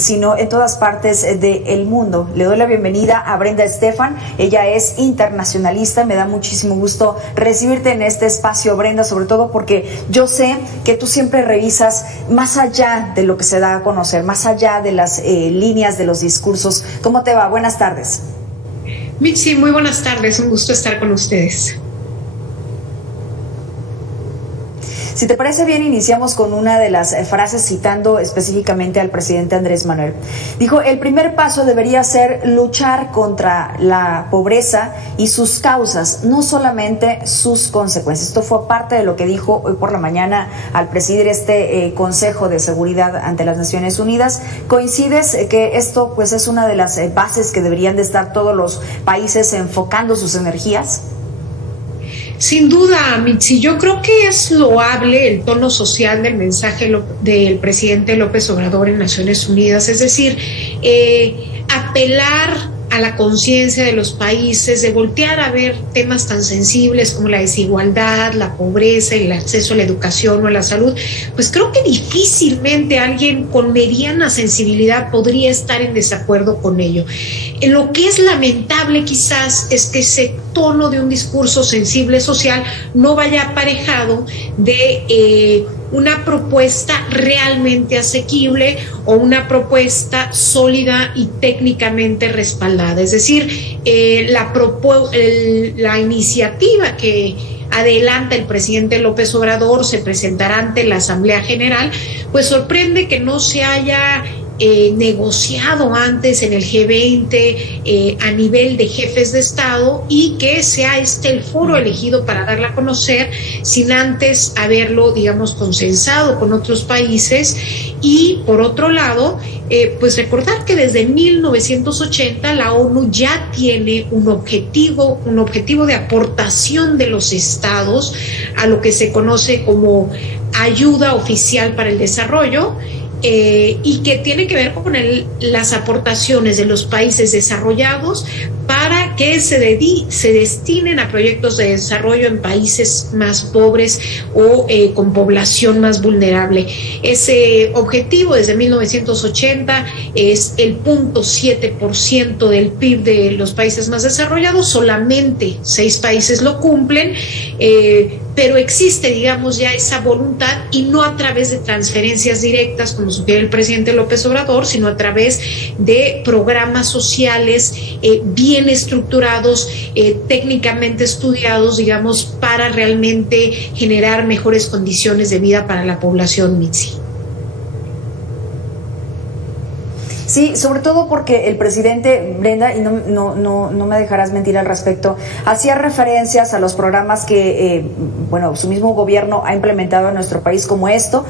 sino en todas partes del mundo. Le doy la bienvenida a Brenda Estefan. Ella es internacionalista. Me da muchísimo gusto recibirte en este espacio, Brenda, sobre todo porque yo sé que tú siempre revisas más allá de lo que se da a conocer, más allá de las líneas de los discursos. ¿Cómo te va? Buenas tardes. Mitzi, muy buenas tardes. Un gusto estar con ustedes. Si te parece bien, iniciamos con una de las frases citando específicamente al presidente Andrés Manuel. Dijo, el primer paso debería ser luchar contra la pobreza y sus causas, no solamente sus consecuencias. Esto fue parte de lo que dijo hoy por la mañana al presidir este Consejo de Seguridad ante las Naciones Unidas. ¿Coincides que esto pues es una de las bases que deberían de estar todos los países enfocando sus energías? Sin duda, Mitzi, yo creo que es loable el tono social del mensaje del presidente López Obrador en Naciones Unidas, es decir, apelar a la conciencia de los países, de voltear a ver temas tan sensibles como la desigualdad, la pobreza, el acceso a la educación o a la salud, pues creo que difícilmente alguien con mediana sensibilidad podría estar en desacuerdo con ello. Lo que es lamentable quizás es que ese tono de un discurso sensible social no vaya aparejado de una propuesta realmente asequible o una propuesta sólida y técnicamente respaldada. Es decir, la iniciativa que adelanta el presidente López Obrador se presentará ante la Asamblea General, pues sorprende que no se haya negociado antes en el G20 a nivel de jefes de Estado y que sea el foro elegido para darla a conocer sin antes haberlo, digamos, consensado con otros países. Y por otro lado, pues recordar que desde 1980 la ONU ya tiene un objetivo de aportación de los estados a lo que se conoce como ayuda oficial para el desarrollo, y que tiene que ver con las aportaciones de los países desarrollados para que se destinen a proyectos de desarrollo en países más pobres o con población más vulnerable. Ese objetivo desde 1980 es el 0.7% del PIB de los países más desarrollados, solamente 6 países lo cumplen, pero existe, digamos, ya esa voluntad y no a través de transferencias directas, como sugiere el presidente López Obrador, sino a través de programas sociales bien estructurados, técnicamente estudiados, digamos, para realmente generar mejores condiciones de vida para la población, Mitzi. Sí, sobre todo porque el presidente, Brenda, y no me dejarás mentir al respecto, hacía referencias a los programas que, su mismo gobierno ha implementado en nuestro país, como esto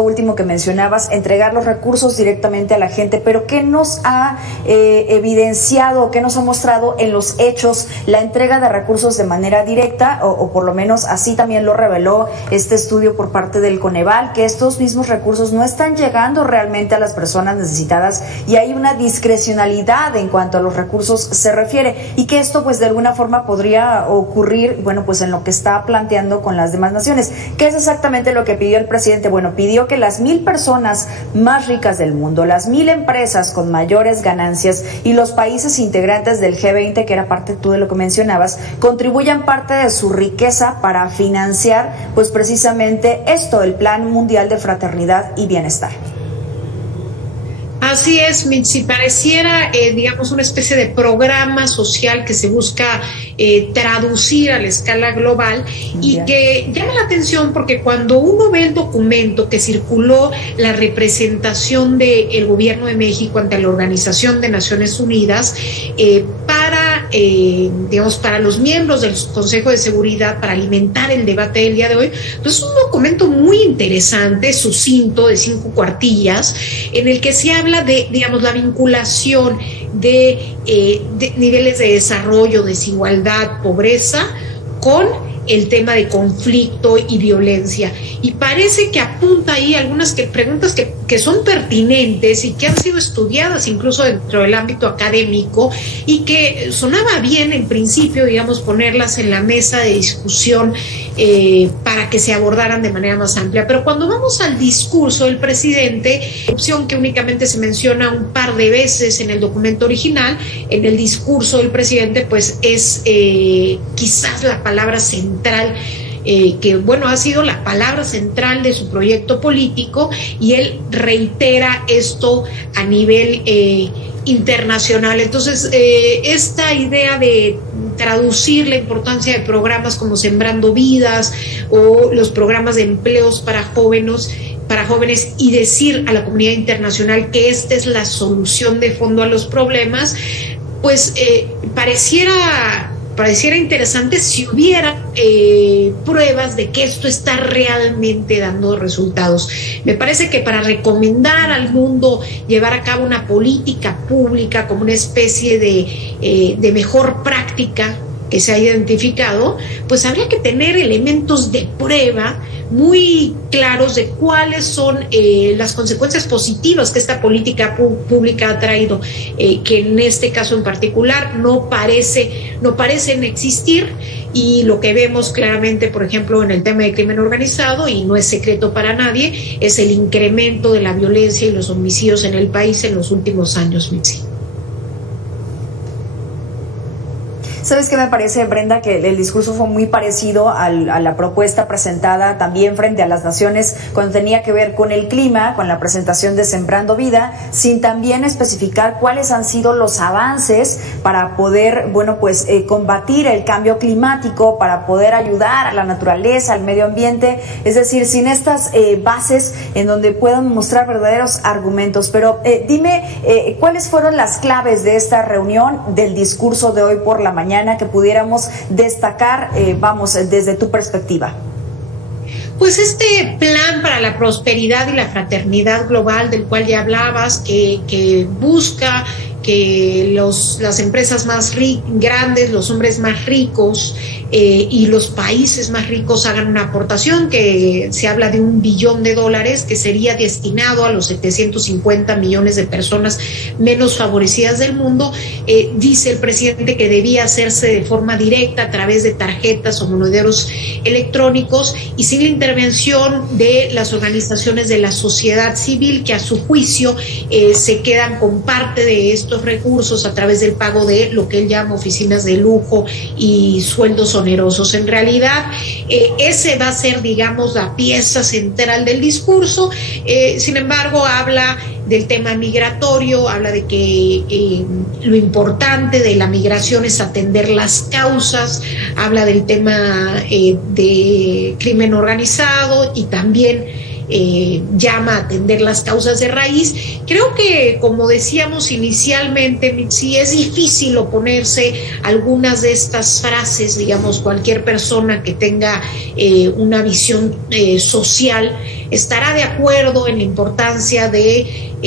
último que mencionabas, entregar los recursos directamente a la gente, pero ¿qué nos ha evidenciado, qué nos ha mostrado en los hechos la entrega de recursos de manera directa, o por lo menos así también lo reveló este estudio por parte del Coneval, que estos mismos recursos no están llegando realmente a las personas necesitadas y hay una discrecionalidad en cuanto a los recursos se refiere, y que esto pues de alguna forma podría ocurrir, pues en lo que está planteando con las demás naciones. ¿Qué es exactamente lo que pidió el presidente? Bueno, pidió que las 1,000 personas más ricas del mundo, las 1,000 empresas con mayores ganancias y los países integrantes del G20, que era parte tú de lo que mencionabas, contribuyan parte de su riqueza para financiar pues precisamente esto, el Plan Mundial de Fraternidad y Bienestar. Así es, Mitzi, pareciera, digamos, una especie de programa social que se busca traducir a la escala global y que llama la atención porque cuando uno ve el documento que circuló la representación del Gobierno de México ante la Organización de Naciones Unidas para los miembros del Consejo de Seguridad, para alimentar el debate del día de hoy, pues es un documento muy interesante, sucinto, de 5 cuartillas, en el que se habla de, digamos, la vinculación de niveles de desarrollo, desigualdad, pobreza, con el tema de conflicto y violencia. Y parece que apunta ahí algunas preguntas que son pertinentes y que han sido estudiadas incluso dentro del ámbito académico y que sonaba bien en principio, digamos, ponerlas en la mesa de discusión para que se abordaran de manera más amplia. Pero cuando vamos al discurso del presidente, opción que únicamente se menciona un par de veces en el documento original, en el discurso del presidente, pues es quizás la palabra central, que bueno, ha sido la palabra central de su proyecto político, y él reitera esto a nivel internacional. Entonces, esta idea de traducir la importancia de programas como Sembrando Vidas o los programas de empleos para jóvenes y decir a la comunidad internacional que esta es la solución de fondo a los problemas, pues pareciera interesante si hubiera pruebas de que esto está realmente dando resultados. Me parece que para recomendar al mundo llevar a cabo una política pública como una especie de mejor práctica que se ha identificado, pues habría que tener elementos de prueba muy claros de cuáles son las consecuencias positivas que esta política pública ha traído, que en este caso en particular no parecen existir, y lo que vemos claramente, por ejemplo, en el tema del crimen organizado, y no es secreto para nadie, es el incremento de la violencia y los homicidios en el país en los últimos años, Mitzi. ¿Sabes qué me parece, Brenda? Que el discurso fue muy parecido a la propuesta presentada también frente a las naciones cuando tenía que ver con el clima, con la presentación de Sembrando Vida, sin también especificar cuáles han sido los avances para poder, bueno, pues combatir el cambio climático, para poder ayudar a la naturaleza, al medio ambiente, es decir, sin estas bases en donde puedan mostrar verdaderos argumentos. Pero dime, ¿cuáles fueron las claves de esta reunión, del discurso de hoy por la mañana, que pudiéramos destacar, desde tu perspectiva? Pues este plan para la prosperidad y la fraternidad global del cual ya hablabas, que busca que las empresas más grandes, los hombres más ricos y los países más ricos hagan una aportación, que se habla de $1 billón que sería destinado a los 750 millones de personas menos favorecidas del mundo. Dice el presidente que debía hacerse de forma directa a través de tarjetas o monederos electrónicos y sin la intervención de las organizaciones de la sociedad civil, que a su juicio se quedan con parte de estos recursos a través del pago de lo que él llama oficinas de lujo y sueldos onerosos. En realidad, ese va a ser, digamos, la pieza central del discurso. Sin embargo, habla del tema migratorio, habla de que lo importante de la migración es atender las causas, habla del tema de crimen organizado y también llama a atender las causas de raíz. Creo que, como decíamos inicialmente, sí es difícil oponerse a algunas de estas frases. Digamos, cualquier persona que tenga una visión social estará de acuerdo en la importancia de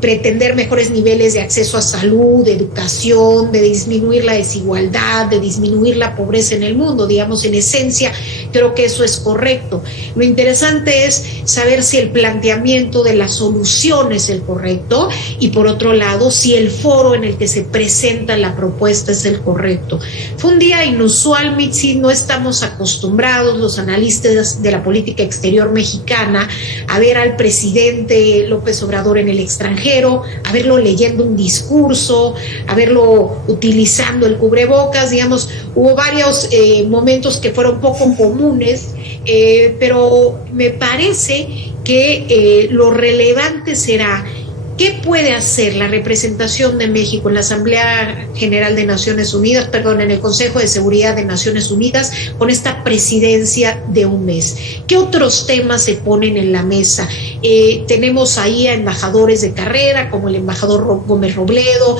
pretender mejores niveles de acceso a salud, de educación, de disminuir la desigualdad, de disminuir la pobreza en el mundo. Digamos, en esencia, creo que eso es correcto. Lo interesante es saber si el planteamiento de la solución es el correcto y, por otro lado, si el foro en el que se presenta la propuesta es el correcto. Fue un día inusual, Mitzi, no estamos acostumbrados los analistas de la política exterior mexicana a ver al presidente López Obrador en el extranjero, a verlo leyendo un discurso, a verlo utilizando el cubrebocas. Digamos, hubo varios momentos que fueron poco comunes, pero me parece que lo relevante será ¿qué puede hacer la representación de México en la Asamblea General de Naciones Unidas, en el Consejo de Seguridad de Naciones Unidas, con esta presidencia de un mes? ¿Qué otros temas se ponen en la mesa? Tenemos ahí a embajadores de carrera, como el embajador Gómez Robledo,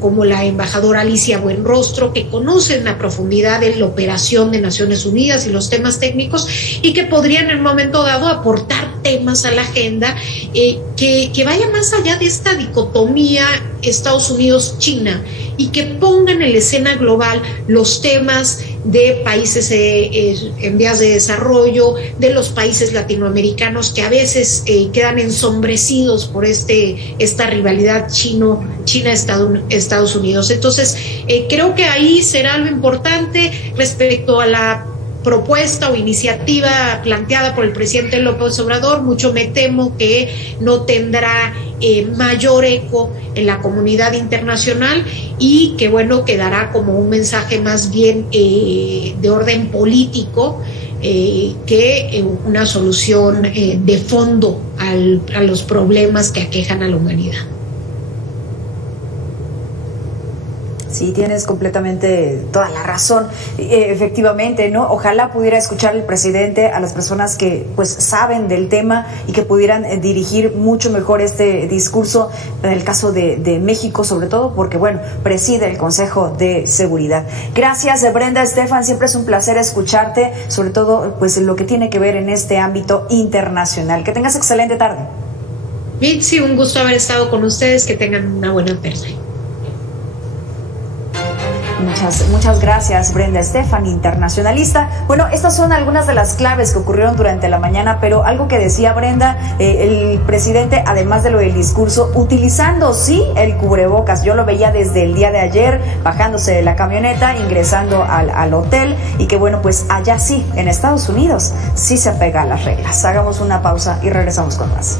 como la embajadora Alicia Buenrostro, que conocen a profundidad de la operación de Naciones Unidas y los temas técnicos, y que podrían en un momento dado aportar temas a la agenda que vaya más allá de esta dicotomía Estados Unidos-China y que pongan en la escena global los temas de países en vías de desarrollo, de los países latinoamericanos que a veces quedan ensombrecidos por esta rivalidad China-Estados Unidos. Entonces, creo que ahí será lo importante respecto a la propuesta o iniciativa planteada por el presidente López Obrador. Mucho me temo que no tendrá mayor eco en la comunidad internacional y que bueno, quedará como un mensaje más bien de orden político que una solución de fondo a los problemas que aquejan a la humanidad. Sí, tienes completamente toda la razón. Efectivamente, ¿no? Ojalá pudiera escuchar el presidente a las personas que pues saben del tema y que pudieran dirigir mucho mejor este discurso en el caso de México, sobre todo porque, bueno, preside el Consejo de Seguridad. Gracias, Brenda Estefan, siempre es un placer escucharte, sobre todo pues en lo que tiene que ver en este ámbito internacional. Que tengas excelente tarde. Mitzi, un gusto haber estado con ustedes, que tengan una buena tarde. Muchas gracias, Brenda Estefan, internacionalista. Bueno, estas son algunas de las claves que ocurrieron durante la mañana, pero algo que decía Brenda, el presidente, además de lo del discurso, utilizando, sí, el cubrebocas. Yo lo veía desde el día de ayer, bajándose de la camioneta, ingresando al hotel, y que bueno, pues allá sí, en Estados Unidos, sí se apega a las reglas. Hagamos una pausa y regresamos con más.